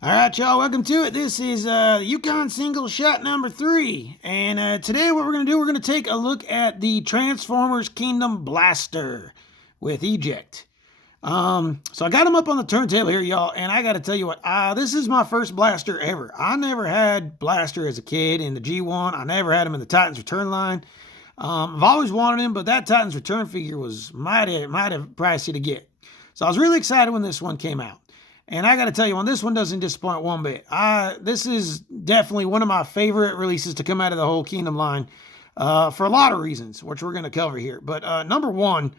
All right, y'all, welcome to it. This is Yukon single shot number 3. And today what we're going to do, we're going to take a look at the Transformers Kingdom Blaster with Eject. So I got him up on the turntable here, y'all, and I got to tell you what, this is my first blaster ever. I never had blaster as a kid in the G1. I never had him in the Titans Return line. I've always wanted him, but that Titans Return figure was mighty pricey to get. So I was really excited when this one came out. And I got to tell you, this one doesn't disappoint one bit. This is definitely one of my favorite releases to come out of the whole Kingdom line for a lot of reasons, which we're going to cover here. But number one,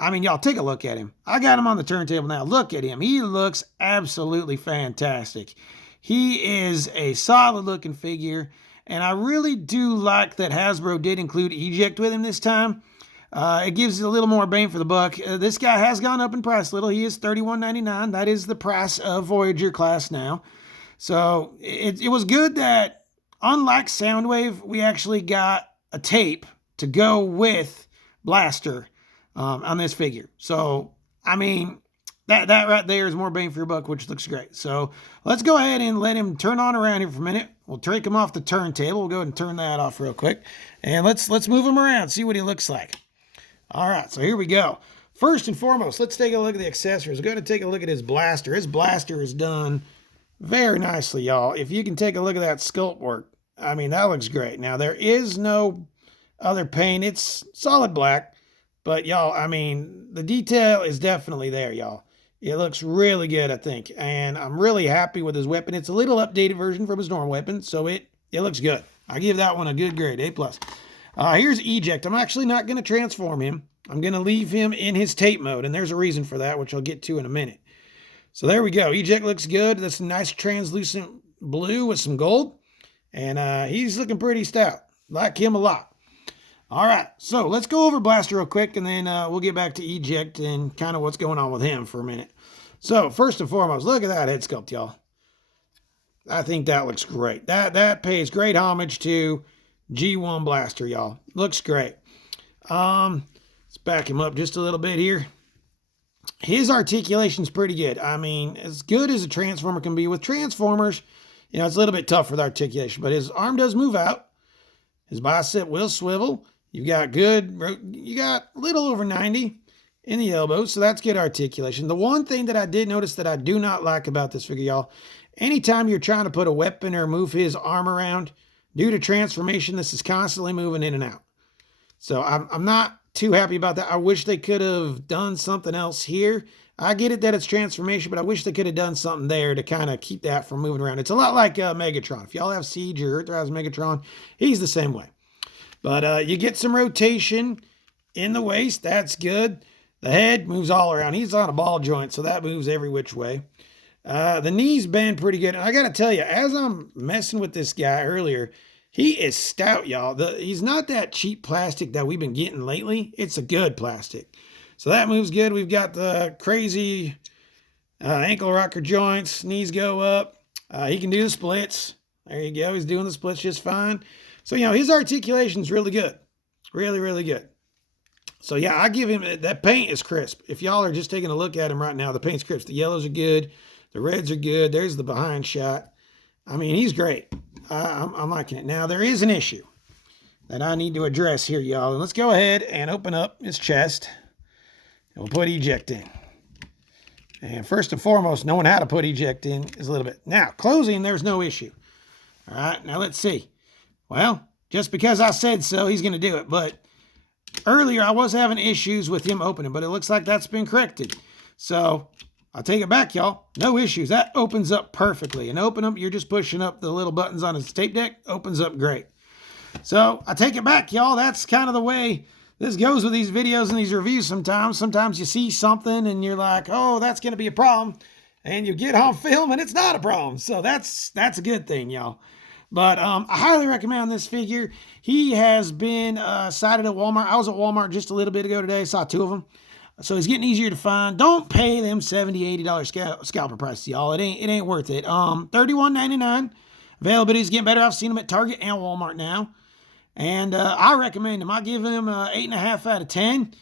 y'all, take a look at him. I got him on the turntable now. Look at him. He looks absolutely fantastic. He is a solid-looking figure, and I really do like that Hasbro did include Eject with him this time. It gives a little more bang for the buck. This guy has gone up in price a little. He is $31.99. That is the price of Voyager class now. So it was good that, unlike Soundwave, we actually got a tape to go with Blaster on this figure. So, that right there is more bang for your buck, which looks great. So let's go ahead and let him turn on around here for a minute. We'll take him off the turntable. We'll go ahead and turn that off real quick. And let's move him around, see what he looks like. All right, so here we go. First and foremost, let's take a look at the accessories. We're going to take a look at his blaster. His blaster is done very nicely, y'all. If you can take a look at that sculpt work, that looks great. Now, there is no other paint. It's solid black, but y'all, the detail is definitely there, y'all. It looks really good, I think, and I'm really happy with his weapon. It's a little updated version from his normal weapon, so it looks good. I give that one a good grade, A+. Here's Eject. I'm actually not going to transform him. I'm going to leave him in his tape mode, and there's a reason for that, which I'll get to in a minute. So there we go. Eject looks good. That's a nice translucent blue with some gold, and he's looking pretty stout. Like him a lot. All right, so let's go over Blaster real quick, and then we'll get back to Eject and kind of what's going on with him for a minute. So first and foremost, look at that head sculpt, y'all. I think that looks great. That pays great homage to G1 Blaster, y'all. Looks great. Let's back him up just a little bit here. His articulation's pretty good. As good as a Transformer can be. With Transformers, it's a little bit tough with articulation, but his arm does move out. His bicep will swivel. You got a little over 90 in the elbows, so that's good articulation. The one thing that I did notice that I do not like about this figure, y'all, anytime you're trying to put a weapon or move his arm around, due to transformation, this is constantly moving in and out. So I'm not too happy about that. I wish they could have done something else here. I get it that it's transformation, but I wish they could have done something there to kind of keep that from moving around. It's a lot like Megatron. If y'all have Siege or Earthrise Megatron, he's the same way. But you get some rotation in the waist. That's good. The head moves all around. He's on a ball joint, so that moves every which way. The knees bend pretty good. And I got to tell you, as I'm messing with this guy earlier, he is stout, y'all. He's not that cheap plastic that we've been getting lately. It's a good plastic. So that moves good. We've got the crazy ankle rocker joints. Knees go up. He can do the splits. There you go. He's doing the splits just fine. So, his articulation's really good. Really, really good. So, yeah, I give him, that paint is crisp. If y'all are just taking a look at him right now, the paint's crisp. The yellows are good. The reds are good. There's the behind shot. He's great. I'm liking it. Now, there is an issue that I need to address here, y'all. And let's go ahead and open up his chest. And we'll put Eject in. And first and foremost, knowing how to put Eject in is a little bit. Now, closing, there's no issue. All right, now let's see. Well, just because I said so, he's going to do it. But earlier, I was having issues with him opening, but it looks like that's been corrected. So I'll take it back, y'all. No issues. That opens up perfectly. And open up, you're just pushing up the little buttons on his tape deck. Opens up great. So I take it back, y'all. That's kind of the way this goes with these videos and these reviews sometimes. Sometimes you see something and you're like, oh, that's going to be a problem. And you get on film and it's not a problem. So that's a good thing, y'all. But I highly recommend this figure. He has been cited at Walmart. I was at Walmart just a little bit ago today. Saw 2 of them. So it's getting easier to find. Don't pay them $70, $80 scalper prices, y'all. It ain't worth it. $31.99. Availability is getting better. I've seen them at Target and Walmart now. And I recommend them. I give them 8.5 out of 10.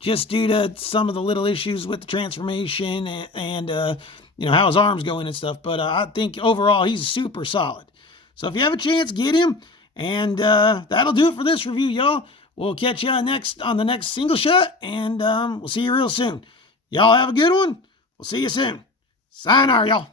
Just due to some of the little issues with the transformation and how his arms go in and stuff. But I think overall he's super solid. So if you have a chance, get him. And that'll do it for this review, y'all. We'll catch you on the next single shot, and we'll see you real soon. Y'all have a good one. We'll see you soon. Sayonara, y'all.